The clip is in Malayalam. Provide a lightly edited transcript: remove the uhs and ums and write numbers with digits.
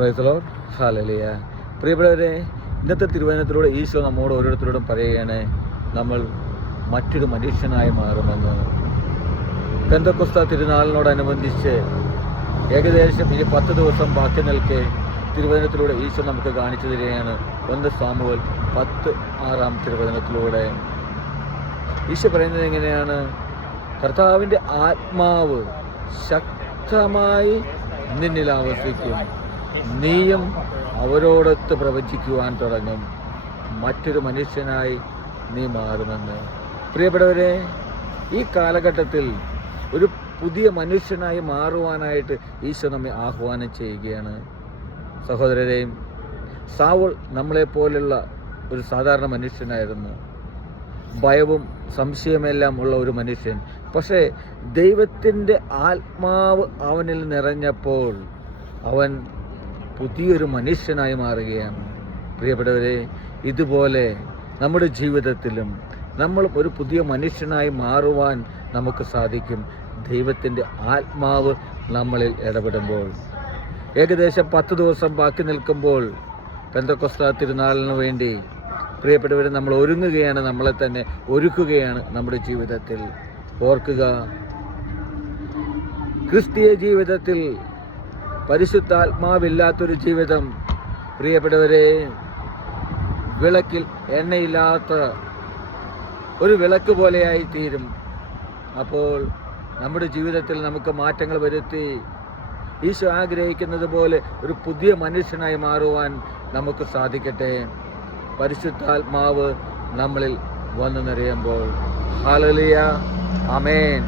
Praise the Lord. ഹല്ലേലൂയ. പ്രിയപ്പെട്ടവരെ, ഇന്നത്തെ തിരുവചനത്തിലൂടെ ഈശോ നമ്മോട് ഓരോരുത്തരോടും പറയുകയാണ്, നമ്മൾ മറ്റൊരു മനുഷ്യനായി മാറുമെന്ന്. പെന്തക്കോസ്ത് തിരുനാളിനോടനുബന്ധിച്ച് ഏകദേശം ഇനി 10 ദിവസം ബാക്കി നിൽക്കെ തിരുവചനത്തിലൂടെ ഈശോ നമുക്ക് കാണിച്ചു തരികയാണ്. 1 സാമുവേൽ 10:6 തിരുവചനത്തിലൂടെ ഈശോ പറയുന്നത് എങ്ങനെയാണ്? കർത്താവിൻ്റെ ആത്മാവ് ശക്തമായി നിന്നിൽ ആവസിക്കും, നീയും അവരോടൊത്ത് പ്രവചിക്കുവാൻ തുടങ്ങും, മറ്റൊരു മനുഷ്യനായി നീ മാറുമെന്ന്. പ്രിയപ്പെട്ടവരെ, ഈ കാലഘട്ടത്തിൽ ഒരു പുതിയ മനുഷ്യനായി മാറുവാനായിട്ട് ഈശോ നമ്മെ ആഹ്വാനം ചെയ്യുകയാണ്. സഹോദരരെയും, സാവുൾ നമ്മളെപ്പോലുള്ള ഒരു സാധാരണ മനുഷ്യനായിരുന്നു, ഭയവും സംശയമെല്ലാം ഉള്ള ഒരു മനുഷ്യൻ. പക്ഷേ ദൈവത്തിൻ്റെ ആത്മാവ് അവനിൽ നിറഞ്ഞപ്പോൾ അവൻ പുതിയൊരു മനുഷ്യനായി മാറുകയാണ്. പ്രിയപ്പെട്ടവരെ, ഇതുപോലെ നമ്മുടെ ജീവിതത്തിലും നമ്മൾ ഒരു പുതിയ മനുഷ്യനായി മാറുവാൻ നമുക്ക് സാധിക്കും, ദൈവത്തിൻ്റെ ആത്മാവ് നമ്മളിൽ ഇടപെടുമ്പോൾ. ഏകദേശം 10 ദിവസം ബാക്കി നിൽക്കുമ്പോൾ പെന്തക്കോസ്ത് തിരുനാളിന് വേണ്ടി പ്രിയപ്പെട്ടവർ നമ്മൾ ഒരുങ്ങുകയാണ്, നമ്മളെ തന്നെ ഒരുക്കുകയാണ് നമ്മുടെ ജീവിതത്തിൽ. ഓർക്കുക, ക്രിസ്തീയ ജീവിതത്തിൽ പരിശുദ്ധാത്മാവില്ലാത്തൊരു ജീവിതം പ്രിയപ്പെട്ടവരെ വിളക്കിൽ എണ്ണയില്ലാത്ത ഒരു വിളക്ക് പോലെയായി തീരും. അപ്പോൾ നമ്മുടെ ജീവിതത്തിൽ നമുക്ക് മാറ്റങ്ങൾ വരുത്തി ഈശോ ആഗ്രഹിക്കുന്നത് പോലെ ഒരു പുതിയ മനുഷ്യനായി മാറുവാൻ നമുക്ക് സാധിക്കട്ടെ, പരിശുദ്ധാത്മാവ് നമ്മളിൽ വന്നു നിറയുമ്പോൾ. ഹല്ലേലൂയ. ആമേൻ.